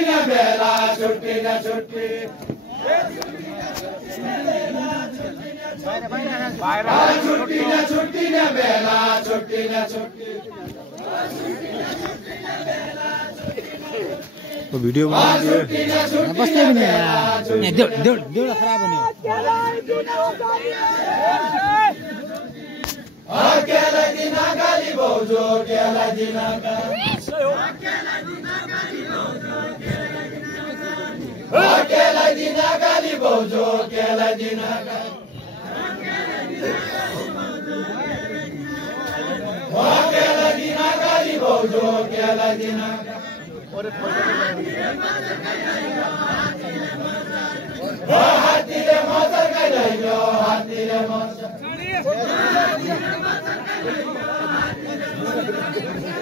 बेला छुट्टी न छुट्टी छुट्टी न छुट्टी न बेला छुट्टी न छुट्टी तो वीडियो बस्दै पनि देउडा खराब हुने केलाई दिन गाली भाउजू केलाई दिन केलाई दिन गाली भाउजू केलाई दिन केलाई दिन गाली भाउजू केलाई दिन हात्तीले मजर गइलैयो हात्तीले मजर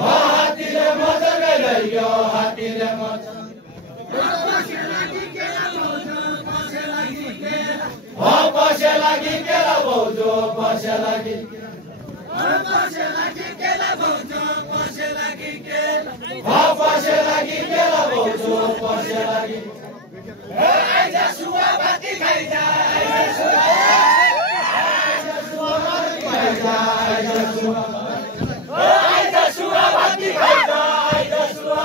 हात्तीले मजर गइलैयो हात्तीले मजर पसे लागि केला भाउजू पसे लागि पसे लागि केला भाउजू पसे लागि केला भाउजू पसे लागि आइजा सुवा भाती खाइजा आइजा सुवा भाती खाइजा आइजा सुवा भाती खाइजा आइजा सुवा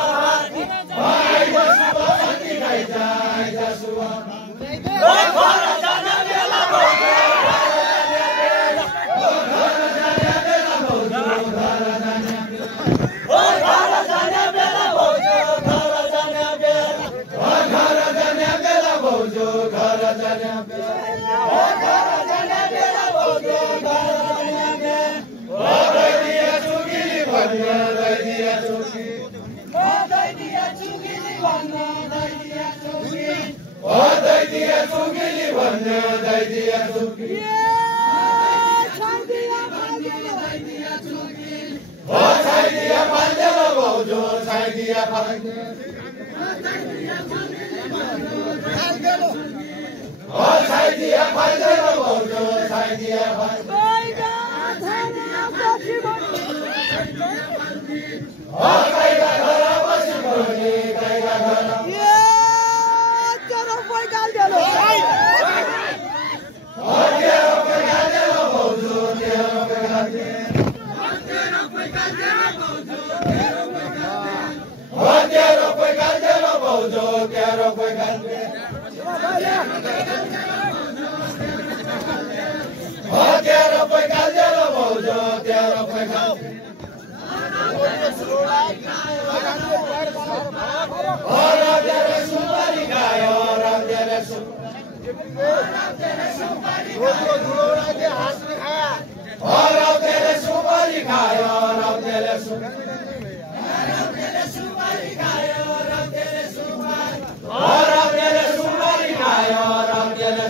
भाती खाइजा आइजा सुवा घर जाने बेला भाउजू घर जाने बेला भाउजू घर जाने बेला भाउजू घर जाने बेला भाउजू घर जाने बेला भाउजू दैदिया चुकिली भन्ने दैदिया चुकी दैदिया चुकिली भन्ने दैदिया चुकी दैदिया चुकिली भन्ने दैदिया चुकी छाइदिया फाल्देन भाउजू छाइदिया फाल्देन छाइदिया फाल्देन भाउजू छाइदिया गाईका घर बसी बढ्ने गाईका घर तेरो पैगाल्देन भाउजू तेरो पैगाल्देन तेरो पैगाल्देन भाउजू तेरो पैगाल्देन तेरो पैगाल्देन भाउजू तेरो पैगाल्देन तेरे सुपारी खायो तेरे तेरे सुपारी खायो तेरे सुपारी खायो तेरे सुपारी खायो तेरे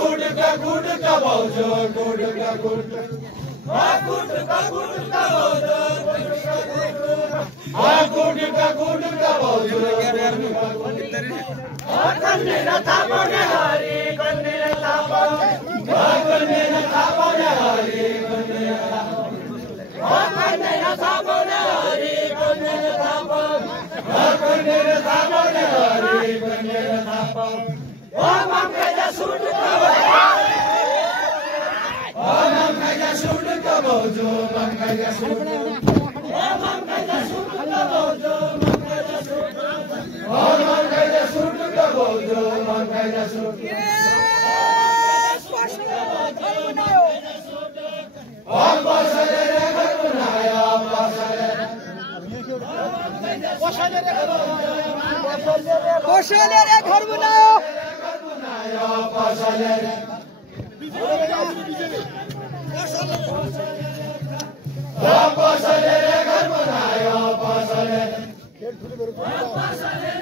गुटका गुटका भाउजू गुटका गुटका गुटका गुटका भाउजू कन्ने न थापाउने हरि कन्ने न थापाउने हरि कन्ने न थापाउने हरि कन्ने न थापाउने हरि कन्ने न थापाउने ममकाइजा सुटका भाउजू ममकाइजा सुटका भाउजू ममकाइजा सुटका भाउजू ममकाइजा सुटका पसले रे घर बनायो पसले रे घर बनायो पसले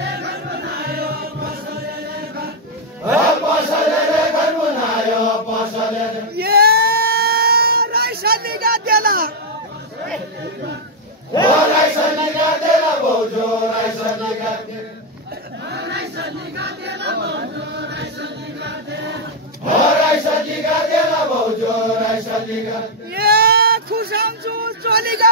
रे घर बनायो पसले घर बनायो पसले ये राइसलिगा देला राइसलिगा देला भाउजू राइसलिगा राइसलिगा देला भाउजू राइसलिगा ये खुशामजू चलिगा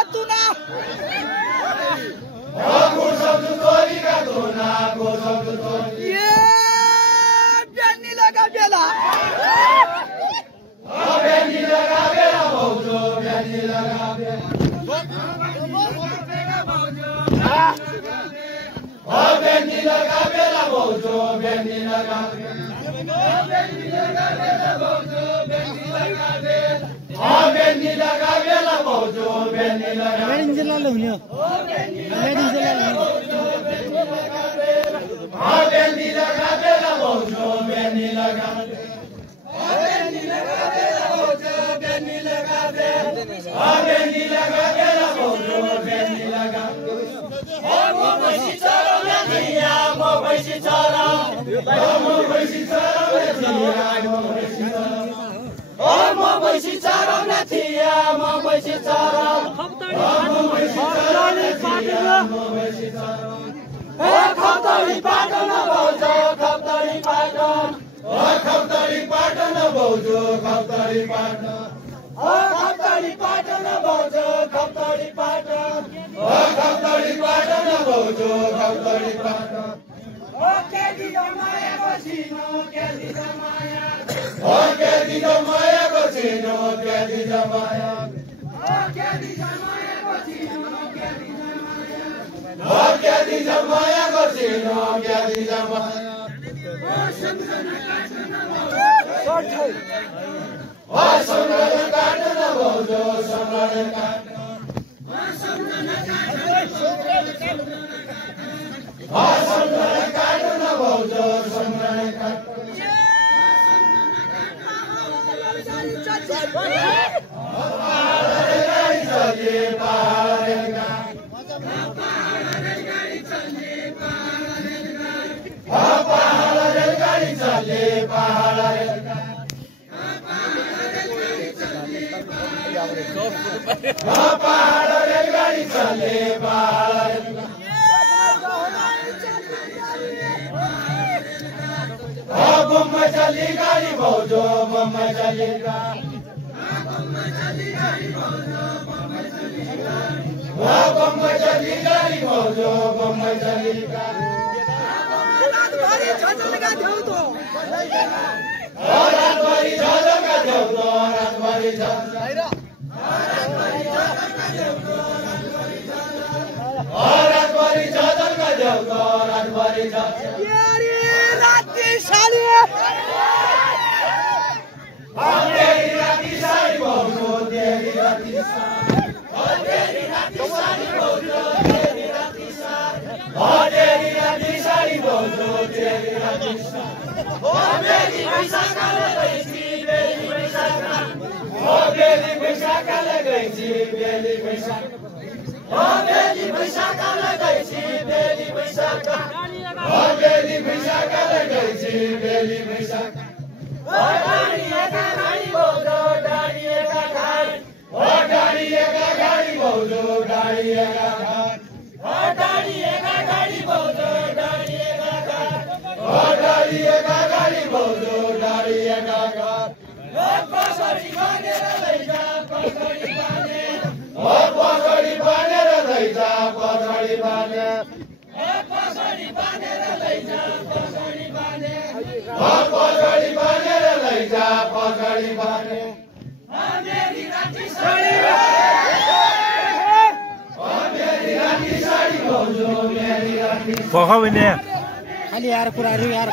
खाली यार कुराहरू यार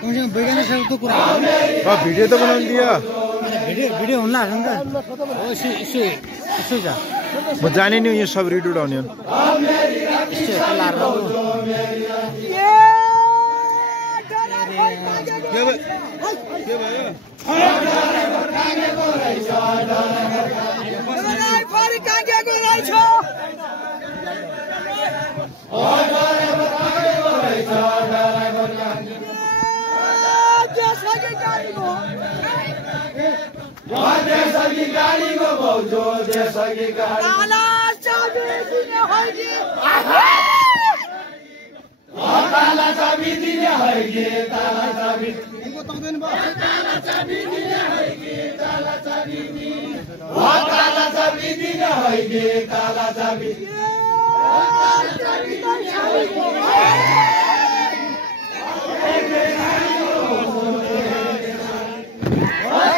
तुमसँग बैगन सबको कुरा भिडियो त बनाउनु दियो भिडियो हुन लाग्छ नि त हो यसो छ म जाने नि यो सब रिड उडाउने ताला चाबी दिने हैगे ताला चाबी ताला चाबी दिने हैगे ताला चाबी ताला चाबी दिने हैगे ताला चाबी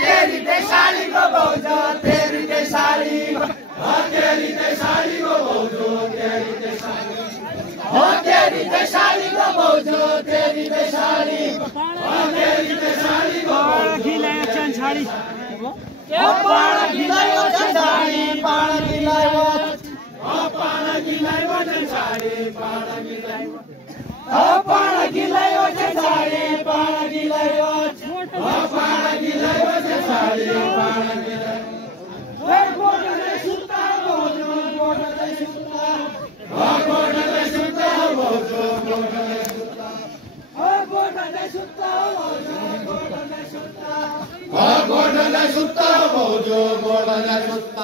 तेरी साली को बोझो तेरी साली तेरी साली को बोझो तेरी साली हो तेरी साली को बोझो तेरी साली तेरी साली को खिलायो छाडी पाना खिलायो छाडी पाना खिलायो पाना खिलायो छाडी पाना खिलायो पाना खिलायो छाडी पाना खिलायो पाना खिलायो छाडी पाना खिलायो गोडले सुत्ता बोझो गोडले सुत्ता गोडले सुत्ता बोझो गोडले सुत्ता गोडले सुत्ता बोझो गोडले सुत्ता गोडले सुत्ता बोझो गोडले सुत्ता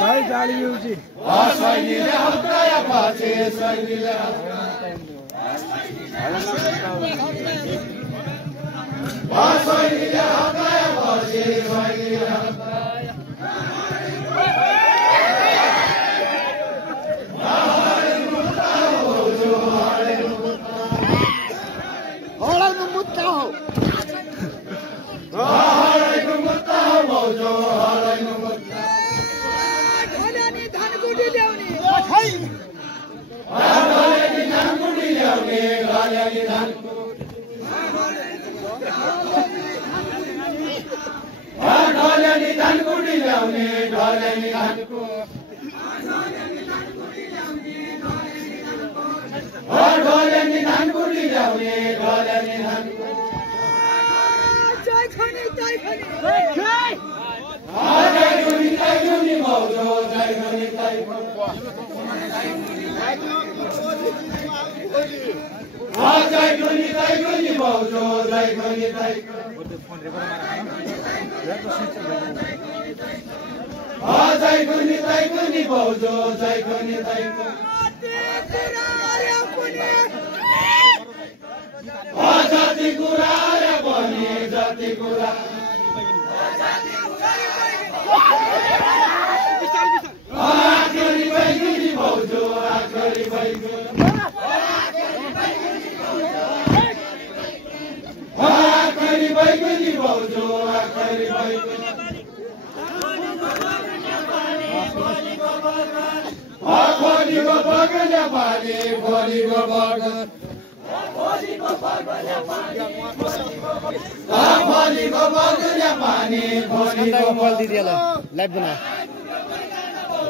भाइ गाडी युजी सैनीले हप्ताया पछि सैनीले सैनीले हप्ताया पछि सैनीले हराइको मुद्दा हो हराइको मुद्दा हो भाउजू हराइको मुद्दा ढोल्यानी धानकुटी ल्याउने ढोल्यानी धानकुटी ल्याउने ढोल्यानी धानकुटी ढोल्यानी धानकुटी ल्याउने ढोल्यानी धानकुटी ढोल्यानी धानकुटी ल्याउने ढोल्यानी धानकुटी जय खनी जय खनी भाउजू जय खनी जय खनी भाउजू जय खनी जय खनी भाउजू जय खनी जय जाति कुरा रे बनी जाति कुरा आखरी बैगुनी भाउजू आखरी बैगुनी आखरी बैगुनी भाउजू आखरी बैगुनी खोलीको बगले पानी खोलीको बगल खोलीको बगले पानी खोलीको बगले पानी खोलीको बल दिदिएला लाइभ बना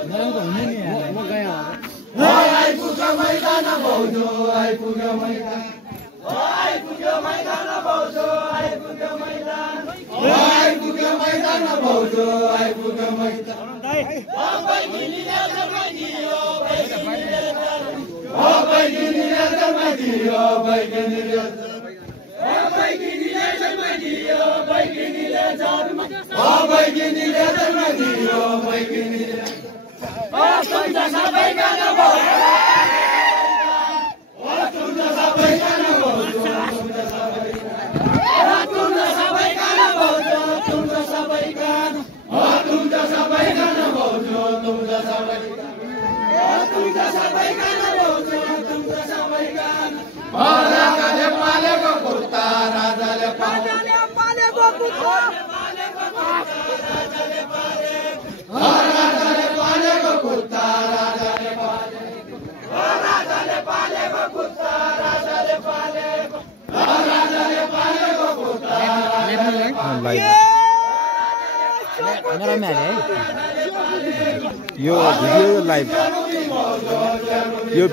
मलाई त हुने नि म गएँ आइपुग्यो मैदान भाउजू आइपुग्यो मैदान आइपुग्यो मैदान भाउजू आइपुग्यो मैदान आइपुग्यो मैदान भाउजू आइपुग्यो मैदान बैगुनीले जमाइदियो बैगुनीले जमाइदियो बैगुनीले जमाइदियो बैगुनीले जमाइदियो बैगुनीले तुमचा सबैजना भाउजू तुमचा सबैजना भाउजू तुमचा सबैजना भाउजू तुमचा सबैजना तुमचा सबैजना भाउजू तुमचा सबैजना भाउजू तुमचा सबैजना राजाले पालेको कुर्ता राजाले पालेको कुत्ता राजाले पालेको कुर्ता राजाले पालेको कुर्ता राजाले पालेको कुर्ता यो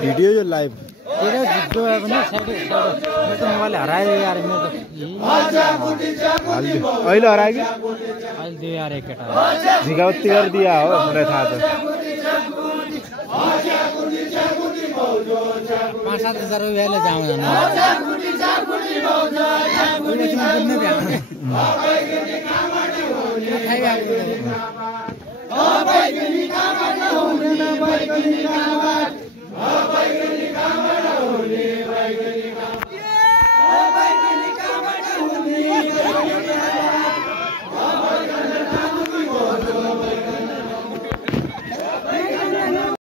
भिडियो यो लाइभ तेरो भिडियो पनि मेरो त मोबाइल हरायो यार मेरो त अहिले हरायो कि अहिले दियो यार एकटा झिकाउती गरिदिया हो मलाई थाहा छ 5-7 हजार रुपियाँले जाउँदैन बैगनी कामना हुने बैगनी